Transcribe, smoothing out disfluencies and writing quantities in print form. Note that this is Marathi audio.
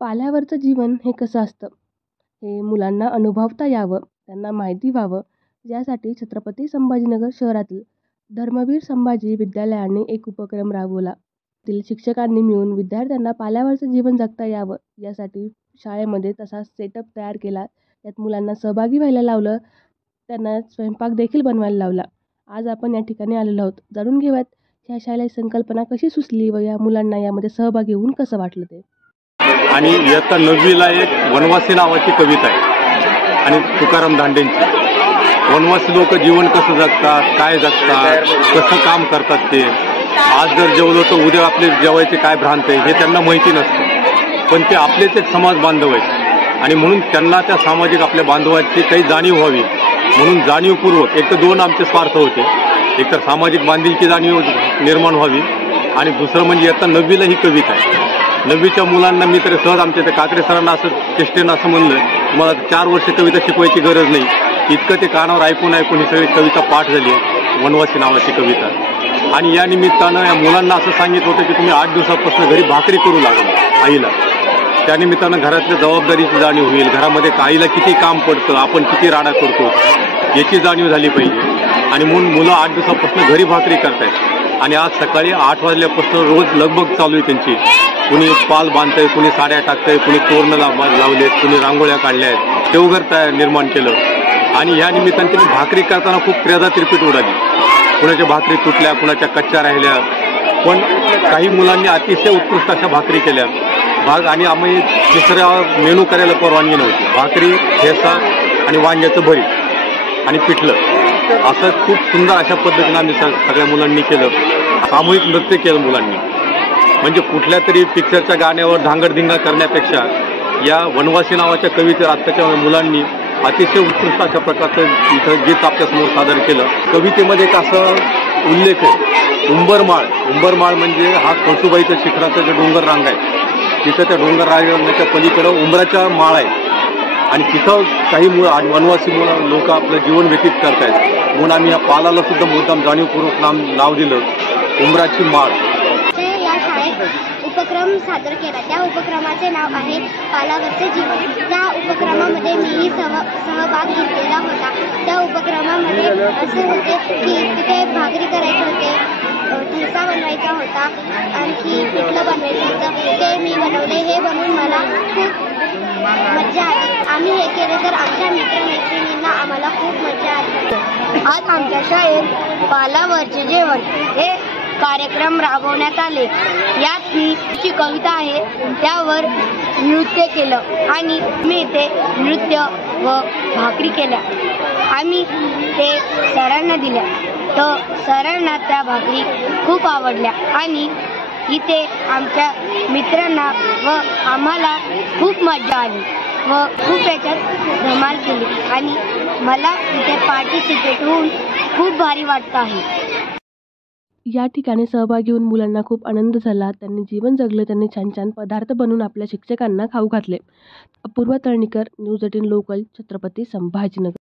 पाल्यावरचं जीवन हे कसं असतं, हे मुलांना अनुभवता यावं, त्यांना माहिती व्हावं, यासाठी छत्रपती संभाजीनगर शहरातील धर्मवीर संभाजी विद्यालयाने एक उपक्रम राबवला. येथील शिक्षकांनी मिळून विद्यार्थ्यांना पाल्यावरचं जीवन जगता यावं, यासाठी शाळेमध्ये तसा सेटअप तयार केला. त्यात मुलांना सहभागी व्हायला लावलं, त्यांना स्वयंपाक देखील बनवायला लावला. आज आपण या ठिकाणी आलेलो आहोत. जाणून घेऊयात ह्या शाळेला ही संकल्पना कशी सुचली व या मुलांना यामध्ये सहभागी होऊन कसं वाटलं ते. आणि इयत्ता 9वीला एक वनवासी नावाची कविता आहे आणि तुकाराम धांडेंची. वनवासी लोक जीवन कसं जगतात, काय जगतात, कसं काम करतात ते. आज जर जेवलो तर उद्या आपले जेवायचे काय भ्रांत आहे हे त्यांना माहिती नसतं, पण ते आपलेच एक समाज बांधव आहेत आणि म्हणून त्यांना त्या सामाजिक आपल्या बांधवाची काही जाणीव व्हावी म्हणून जाणीवपूर्वक एक तर दोन आमचे स्वार्थ होते. एक तर सामाजिक बांधिलकी जाणीव निर्माण व्हावी आणि दुसरं म्हणजे इयत्ता 9वीला ही कविता आहे. 9वीच्या मुलांना मी तर सहज आमच्या त्या कात्रे सरांना असं चेष्टेनं असं म्हणलं, तुम्हाला 4 वर्ष कविता शिकवायची गरज नाही. इतकं ते कानावर ऐकून ही सगळी कविता पाठ झाली आहे, वनवासी नावाची कविता. आणि या निमित्तानं या मुलांना असं सांगितलं होतं की तुम्ही 8 दिवसापासून घरी भाकरी करू लागला आईला. त्यानिमित्तानं घरातल्या जबाबदारीची जाणीव होईल, घरामध्ये आईला किती काम पडतं, आपण किती राडा करतो याची जाणीव झाली पाहिजे. आणि म्हणून मुलं 8 दिवसापासून घरी भाकरी करतायत आणि आज सकाळी 8 वाजल्यापासून रोज लगबग चालू आहे त्यांची. कुणी पाल बांधतंय, कुणी साड्या टाकतंय, कुणी तोरणं लावलेत, कुणी रांगोळ्या काढल्या आहेत, देवघर तयार निर्माण केलं. आणि या निमित्ताने त्यांनी भाकरी करताना खूप त्रेधा तिरपीट उडाली. कुणाच्या भाकरी तुटल्या, कुणाच्या कच्च्या राहिल्या, पण काही मुलांनी अतिशय उत्कृष्ट अशा भाकरी केल्या. आणि आम्ही दुसऱ्या मेनू करायला परवानगी नव्हती. भाकरी, ठेचा आणि वांग्याचं भरीत आणि पिठलं असं खूप सुंदर अशा पद्धतीनं आम्ही सगळ्या मुलांनी केलं. सामूहिक नृत्य केलं मुलांनी. म्हणजे कुठल्या तरी पिक्चरच्या गाण्यावर धांगडधिंगा करण्यापेक्षा या वनवासी नावाच्या कवितेवर आत्ताच्या मुलांनी अतिशय उत्कृष्ट अशा प्रकारचं इथं गीत आपल्यासमोर सादर केलं. कवितेमध्ये एक असं उल्लेख आहे, उंबरमाळ म्हणजे हा कळसुबाईच्या शिखराचा जो डोंगर रांग आहे, तिथं त्या डोंगर रांगाच्या पलीकडं उंबराच्या माळ आहे आणि तिथं काही वनवासी लोक आपलं जीवन व्यतीत करतायत. म्हणून आम्ही या पालाला सुद्धा मुद्दाम जाणीवपूर्वक नाव दिलं, उंबराची माळ. या शाळेत उपक्रम सादर केला. त्या उपक्रमाचे नाव आहे पालावरचे जीवन. त्या उपक्रमामध्ये मीही सहभाग घेतलेला होता. त्या उपक्रमामध्ये असे होते की तिथे भाकरी करायचे होते, ठेचा बनवायचा होता, आणखी पिठलं बनवायचं होतं. ते मी बनवले. हे बनवून मला खूप मजा आली. आम्ही हे केले तर आमच्या मित्रमैत्रिणींना आम्हाला खूप मजा आली. आज आमच्या शाळेत पालावरचे जेवण हे कार्यक्रम राबवण्यात आले. यात मी जी कविता आहे त्यावर नृत्य केलं आणि मी ते नृत्य व भाकरी केल्या. आम्ही ते सरांना दिल्या, तर सरांना त्या भाकरी खूप आवडल्या आणि इथे आमच्या मित्रांना व आम्हाला खूप मजा आली व खूप याच्यात धमाल केली आणि मला इथे पार्टिसिपेट होऊन खूप भारी वाटतं आहे. या ठिकाणी सहभागी होऊन मुलांना खूप आनंद झाला. त्यांनी जीवन जगलं. त्यांनी छान छान पदार्थ बनवून आपल्या शिक्षकांना खाऊ घातले. Apurva Talnikar, news 18 local, Chhatrapati Sambhajinagar.